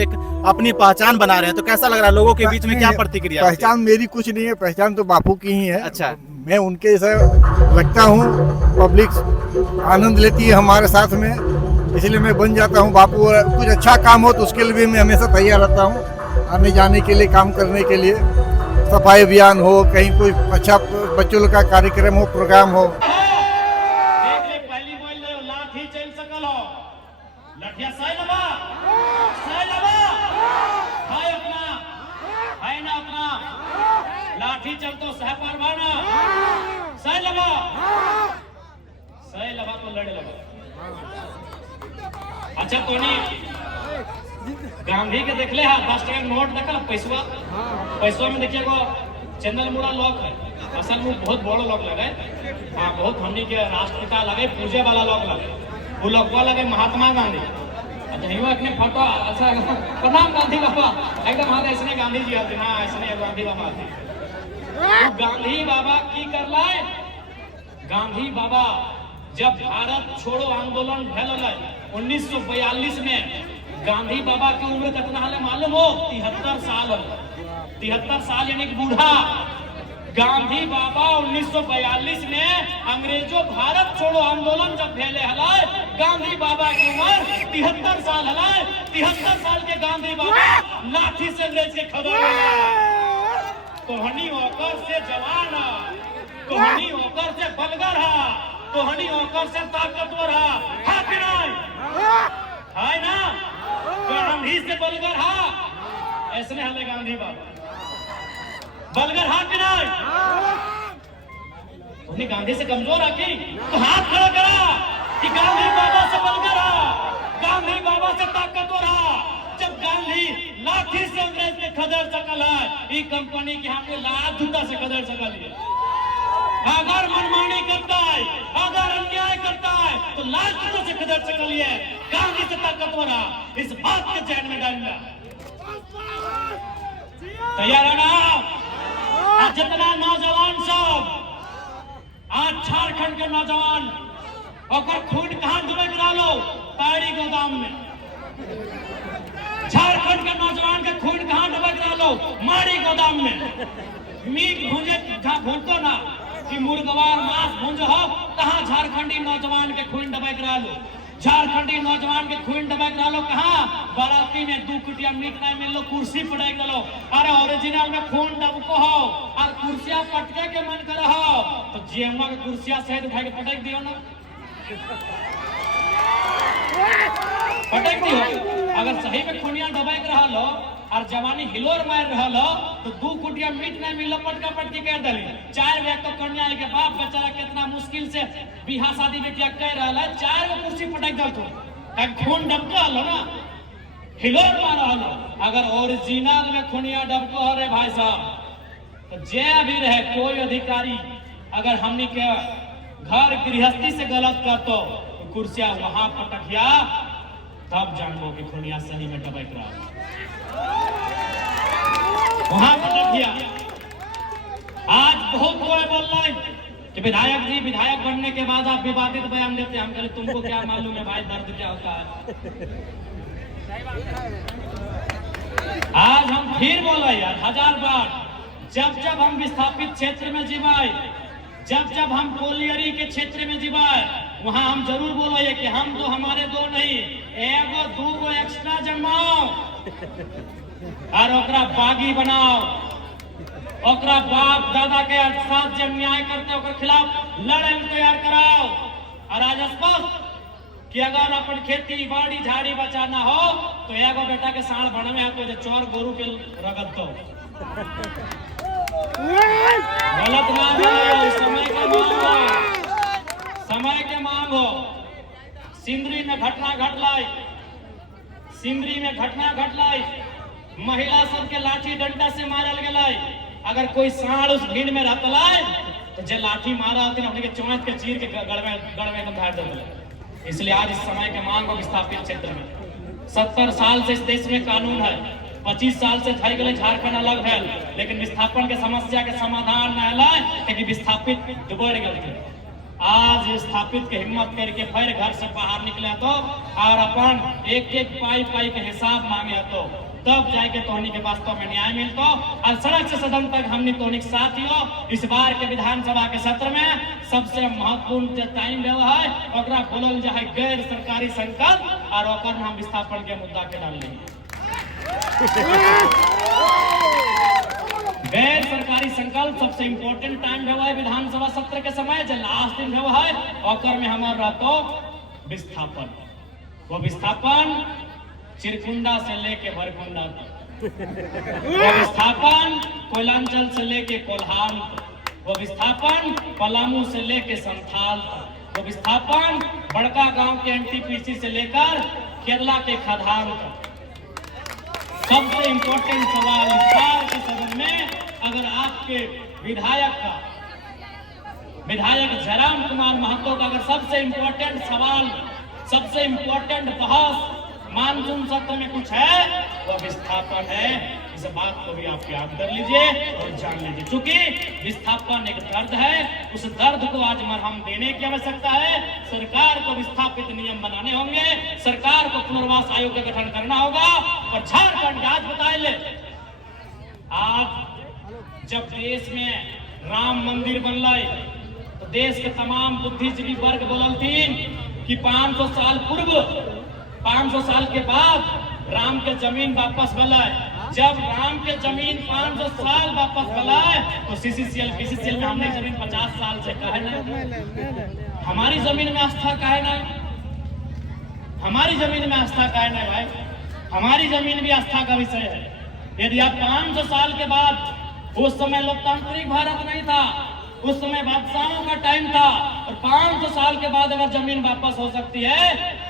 एक अपनी पहचान बना रहे हैं, तो कैसा लग रहा है? लोगों के बीच में क्या प्रतिक्रिया? पहचान मेरी कुछ नहीं है, पहचान तो बापू की ही है। अच्छा। मैं उनके जैसा लगता हूँ, पब्लिक आनंद लेती है हमारे साथ में, इसलिए मैं बन जाता हूँ बापू। और कुछ अच्छा काम हो तो उसके लिए भी मैं हमेशा तैयार रहता हूँ, आने जाने के लिए, काम करने के लिए। सफाई अभियान हो, कहीं कोई अच्छा बच्चों लोग का कार्यक्रम हो, प्रोग्राम हो। लाठी चलतो सह परवाना सह लगा तो लड़े लगा। अच्छा तोनी गांधी के देख ले, 10 टका नोट देखल, पैसवा में देखिए को चंदल मुड़ा लॉक है, असल में बहुत बड़ो लॉक लगे। हाँ, बहुत हमनी के राष्ट्रपिता लगे, पूजे वाला लॉक लगे। वो लॉकवा लगे महात्मा गांधी। अपने फोटो अच्छा प्रणाम गांधी बाबा, एकदम हाँ ऐसने गांधी जी आते। हाँ ऐसने गांधी बाबा आते। तो गांधी बाबा की कर लाए? गांधी बाबा जब भारत छोड़ो आंदोलन भेल 1942 में, गांधी बाबा की उम्र कितना है मालूम हो? 73 साल। 73 साल यानी बूढ़ा। गांधी बाबा 1942 में अंग्रेजों भारत छोड़ो आंदोलन जब भेले हलाए, गांधी बाबा की उम्र 73 साल हलाए। 73 साल के गांधी बाबा लाठी से अंग्रेज के खबर तोहनी होकर से जवान, तोहनी होकर से बलगर है, तोहनी होकर से ताकतवर है कि नहीं? है ना? गांधी से बलगर है, ऐसने हले गांधी बाबा बलगर है कि नहीं? तोहनी गांधी से कमजोर है कि? तो हाथ खड़ा करा कि गांधी बाबा से बलगर है, गांधी बाबा से ताकतवर है। जब गांधी लाठी से अंग्रेज के खदेड़ सकल है, ये कंपनी के हमने लात जूता से खदेड़ सकल है। अगर मनमानी करता है, अगर अन्याय करता है, तो लात जूता से खदेड़ सकल है। गांधी से ताकतवर है, इस बात के चैन में डालना तैयार है ना? आज जितना नौजवान सब, आज झारखंड के नौजवान और खून कहां डूबे गिरा लो? पैड़ी गोदाम में। झारखंड के नौजवान के खून कहां डूबे गिरा लो? माड़ी गोदाम में। मीट भूंजे भूनतो ना कि मुर्गवार मांस भूंज हो, कहां झारखंडी नौजवान के खून डबे गिरा लो? झारखंडी नौजवान के खून डबे गिरा लो कहां? बाराती में 2 कुटिया मीट नहीं मिल लो, कुर्सी पटक दलो। अरे ओरिजिनल में खून डबको हो और कुर्सियां पटके के मन कर हो, तो जेमा के कुर्सियां सहित उठा के पटक दियो ना, पटक दियो। अगर सही में खुनिया दबाई रहा लो और जवानी हिलोर मार रहा लो, तो 2 कुटिया मीट नहीं मिल, पटका पटकी कर दली। 4 व्यक्ति तो कन्या के बाप बेचारा कितना मुश्किल से बिहा शादी बेटिया कर रहा है, 4 गो कुर्सी पटक दल तो खून डबका हलो ना, हिलोर मार रहा लो। अगर ओरिजिनल में खुनिया डबको हो रे भाई साहब, तो जे भी रहे कोई अधिकारी अगर हमनी के घर गृहस्थी से गलत करतो, तो कुर्सियां वहां पटकिया, तब जानबो कि खुनिया सही में डबक रहा वहां पटकिया। आज बहुत कोई बोल रहा है कि विधायक जी, विधायक बनने के बाद आप विवादित बयान देते हैं। हम कहे तुमको क्या मालूम है भाई दर्द क्या होता है? आज हम फिर बोले यार 1000 बार, जब जब हम विस्थापित क्षेत्र में जीवाए, जब जब हम कोलियरी के क्षेत्र में जीवाए, वहां हम जरूर बोले कि हम तो हमारे 2 नहीं, 1 2 गो एक्स्ट्रा जमाओ और ओकरा बागी बनाओ। ओकरा बाप दादा के साथ जब न्याय करते ओकर खिलाफ लड़े में तैयार कराओ। और आज स्पष्ट कि अगर अपन खेती बाड़ी झाड़ी बचाना हो, तो 1 बेटा के साढ़ बनवे है, तो 4 गोरू के रगत दो। गलत ना बोलो, समय के मांग हो, समय के मांग हो। सिंदरी में घटना घटलाई, सिंदरी में घटना घटलाई, महिला सबके लाठी डंडा से मारल गलाई। अगर कोई साढ़ उस भीड़ में रहतलाई, तो जे लाठी मारा होती अपने के चोंच के चीर के गड़वे को धार दे। इसलिए आज इस समय के मांग हो विस्थापित क्षेत्र में। 70 साल से इस देश में कानून है, 25 साल से झड़ गए, झारखंड अलग है, लेकिन विस्थापन के समस्या के समाधान न है कि विस्थापित दुबर गए। आज स्थापित के हिम्मत करके फिर घर से बाहर निकले तो और अपन एक एक पाई पाई के हिसाब मांगे तो तब जाके तोहनी के वास्तव में न्याय मिलतो। और सड़क से सदन तक हमने तोहनी के साथ हो। इस बार के विधानसभा के सत्र में सबसे महत्वपूर्ण टाइम रहा है ओकरा बोलल जाए गैर सरकारी संकल्प और ओकर हम विस्थापन के मुद्दा के डाल लेंगे। गैर सरकारी संकल्प सबसे इम्पोर्टेंट टाइम रहा है विधानसभा सत्र के समय जो लास्ट दिन रहा है ओकर में हमारा रहतो विस्थापन। वो विस्थापन चिरकुंडा से लेके भरकुंडा तक, वो विस्थापन कोयलांचल से लेके कोल्हान तक, वो विस्थापन पलामू से लेके संथाल तक, वो विस्थापन बड़का गांव के एनटीपीसी से लेकर केरला के खदान तक। सबसे इम्पोर्टेंट सवाल इस बार के सदन में अगर आपके विधायक जयराम कुमार महतो का अगर सबसे इम्पोर्टेंट सवाल, सबसे इम्पोर्टेंट बहस मानसून सत्र में कुछ है वो विस्थापन है। इस बात को भी आप याद कर लीजिए और जान लीजिए, क्योंकि विस्थापन एक दर्द है, उस दर्द को आज मरहम देने की आवश्यकता है। सरकार को विस्थापित नियम बनाने होंगे, सरकार को पुनर्वास आयोग का गठन करना होगा। और झारखंड आज बताए ले, आज जब देश में राम मंदिर बनल तो देश के तमाम बुद्धिजीवी वर्ग बोलल थी कि 500 साल पूर्व 500 साल के बाद राम के जमीन वापस मिलाए। जब राम के जमीन 500 साल वापस मिलाए तो सीसीसीएल पीसीसीएल में हमने जमीन 50 साल से कहे नहीं, हमारी जमीन में आस्था कहे नहीं, हमारी जमीन में आस्था कहे नहीं भाई, हमारी जमीन भी आस्था का विषय है। यदि आप 500 साल के बाद, उस समय लोकतांत्रिक भारत नहीं था, उस समय बादशाहों का टाइम था, और 500 साल के बाद अगर जमीन वापस हो सकती है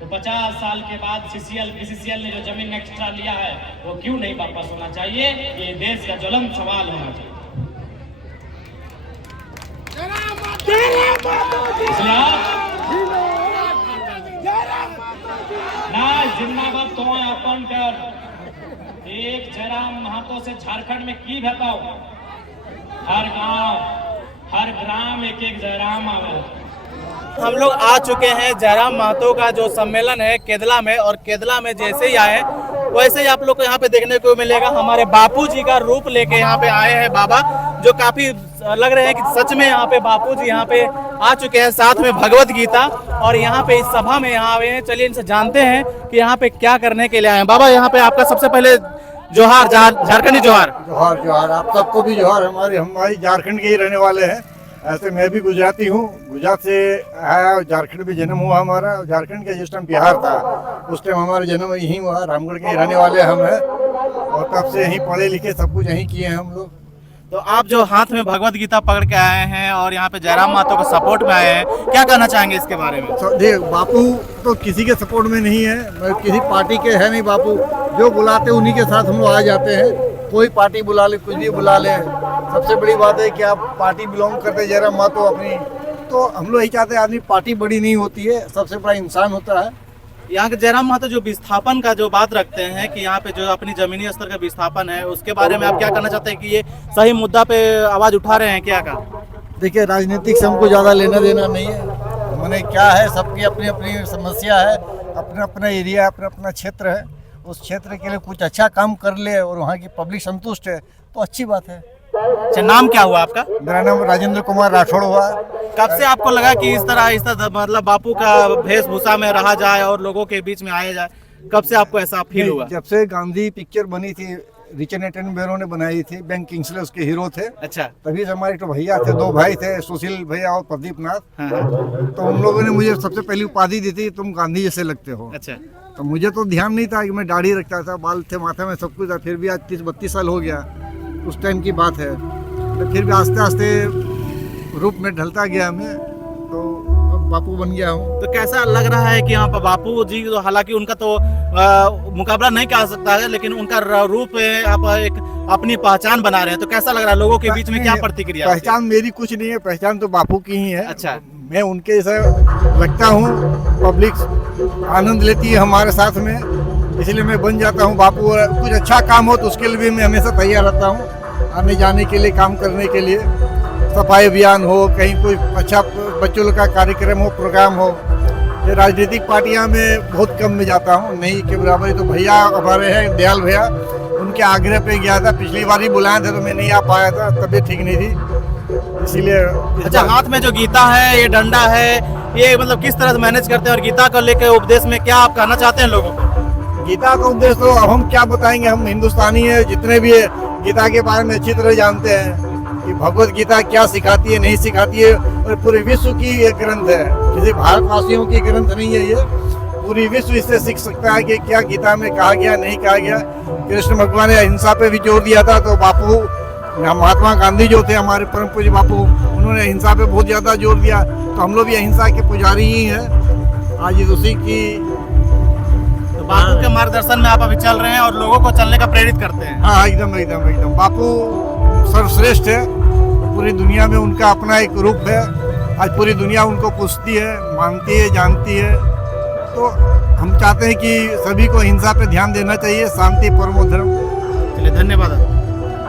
तो 50 साल के बाद सीसीएल पीसीसीएल ने जो जमीन एक्स्ट्रा लिया है वो क्यों नहीं वापस होना चाहिए? ये देश का ज्वलंत सवाल होना चाहिए। ना जिन्नाबाद तो अपन कर एक जयराम महतो से झारखंड में की बताओ, हर गांव हर ग्राम एक एक जयराम आवे। हम लोग आ चुके हैं जयराम महतो का जो सम्मेलन है केदला में, और केदला में जैसे ही आए वैसे ही आप लोग को यहाँ पे देखने को मिलेगा हमारे बापूजी का रूप लेके यहाँ पे आए हैं बाबा, जो काफी लग रहे हैं कि सच में यहाँ पे बापूजी यहाँ पे आ चुके हैं, साथ में भगवत गीता, और यहाँ पे इस सभा में यहाँ आए हैं। चलिए इनसे जानते हैं कि यहाँ पे क्या करने के लिए आए हैं। बाबा यहाँ पे आपका सबसे पहले जोहार, झारखंडी जोहार। जोहार जोहार, आप सबको भी जोहार। हमारी झारखंड के ही रहने वाले हैं। ऐसे मैं भी गुजराती हूँ, गुजरात से आया, झारखंड में जन्म हुआ हमारा। झारखंड का जिस टाइम बिहार था उस टाइम हमारा जन्म यहीं हुआ। रामगढ़ के रहने वाले हम हैं और तब से यहीं पढ़े लिखे सब कुछ यहीं किए हैं हम लोग। तो आप जो हाथ में भगवत गीता पकड़ के आए हैं और यहाँ पे जयराम महतो को सपोर्ट में आए हैं, क्या कहना चाहेंगे इसके बारे में? देख, बापू तो किसी के सपोर्ट में नहीं है, किसी पार्टी के है नहीं। बापू जो बुलाते उन्हीं के साथ हम लोग आ जाते हैं। कोई पार्टी बुला ले, कुछ भी बुला ले, सबसे बड़ी बात है कि आप पार्टी बिलोंग करते जयराम महतो अपनी, तो हम लोग यही चाहते हैं आदमी पार्टी बड़ी नहीं होती है, सबसे बड़ा इंसान होता है। यहाँ के जयराम महतो जो विस्थापन का जो बात रखते हैं कि यहाँ पे जो अपनी जमीनी स्तर का विस्थापन है, उसके बारे में आप क्या कहना चाहते हैं कि ये सही मुद्दा पे आवाज उठा रहे हैं क्या? का देखिए, राजनीतिक से हमको ज़्यादा लेना देना नहीं है। मैंने क्या है, सबकी अपनी अपनी समस्या है, अपना अपना एरिया, अपना अपना क्षेत्र है। उस क्षेत्र के लिए कुछ अच्छा काम कर ले और वहाँ की पब्लिक संतुष्ट है तो अच्छी बात है। अच्छा, नाम क्या हुआ आपका? मेरा नाम राजेंद्र कुमार राठौड़ हुआ। कब से आपको लगा कि इस तरह मतलब बापू का वेशभूषा में रहा जाए और लोगों के बीच में आया जाए? कब से आपको ऐसा फील हुआ? जब से गांधी पिक्चर बनी थी, रिचर्ड एटनबरो ने बनाई थी, बेन किंग्सले उसके हीरो थे। अच्छा, तभी से हमारे तो भैया थे, दो भाई थे, सुशील भैया और प्रदीप नाथ। हाँ। तो उन लोगों ने मुझे सबसे पहली उपाधि दी थी, तुम गांधी जैसे लगते हो। अच्छा, तो मुझे तो ध्यान नहीं था कि मैं दाढ़ी रखता था, बाल थे माथे में, सब कुछ था। फिर भी आज 30-32 साल हो गया, उस टाइम की बात है। तो फिर भी आस्ते आस्ते रूप में ढलता गया मैं, तो अब बापू बन गया हूँ। तो कैसा लग रहा है कि यहाँ पर बापू जी, तो हालांकि उनका तो मुकाबला नहीं कर सकता है, लेकिन उनका रूप आप एक अपनी पहचान बना रहे हैं, तो कैसा लग रहा है? लोगों के बीच में क्या प्रतिक्रिया? पहचान मेरी कुछ नहीं है, पहचान तो बापू की ही है। अच्छा, मैं उनके जैसा लगता हूँ, पब्लिक आनंद लेती है हमारे साथ में, इसलिए मैं बन जाता हूँ बापू। और कुछ अच्छा काम हो तो उसके लिए भी मैं हमेशा तैयार रहता हूँ, आने जाने के लिए, काम करने के लिए। सफाई अभियान हो, कहीं कोई अच्छा बच्चों लोग का कार्यक्रम हो, प्रोग्राम हो। ये राजनीतिक पार्टियां में बहुत कम में जाता हूँ, नहीं के बराबर। तो भैया हमारे हैं दयाल भैया, उनके आग्रह पे गया था। पिछली बार ही बुलाए थे तो मैं नहीं आ पाया था, तबीयत ठीक नहीं थी, इसीलिए। अच्छा, हाथ में जो गीता है, ये डंडा है, ये मतलब किस तरह से मैनेज करते हैं और गीता को लेकर उपदेश में क्या आप कहना चाहते हैं लोगों को? गीता का उपदेश तो अब हम क्या बताएंगे, हम हिंदुस्तानी है, जितने भी है गीता के बारे में अच्छी तरह जानते हैं कि भगवत गीता क्या सिखाती है, नहीं सिखाती है। और पूरे विश्व की ये ग्रंथ है, किसी भारतवासियों की ग्रंथ नहीं है ये। पूरी विश्व इससे सीख सकता है कि क्या गीता में कहा गया, नहीं कहा गया। कृष्ण भगवान ने अहिंसा पे भी जोर दिया था, तो बापू महात्मा गांधी जो थे हमारे परम पूज्य बापू, उन्होंने अहिंसा पे बहुत ज़्यादा जोर दिया। तो हम लोग भी अहिंसा के पुजारी ही हैं। आज इस उसी की तो बापू के मार्गदर्शन में आप अभी चल रहे हैं और लोगों को चलने का प्रेरित करते हैं। हाँ, एकदम एकदम एकदम। बापू सर्वश्रेष्ठ है, पूरी दुनिया में उनका अपना एक रूप है। आज पूरी दुनिया उनको पूछती है, मानती है, जानती है। तो हम चाहते हैं कि सभी को हिंसा पे ध्यान देना चाहिए। शांति परमो धर्म। चलिए, धन्यवाद।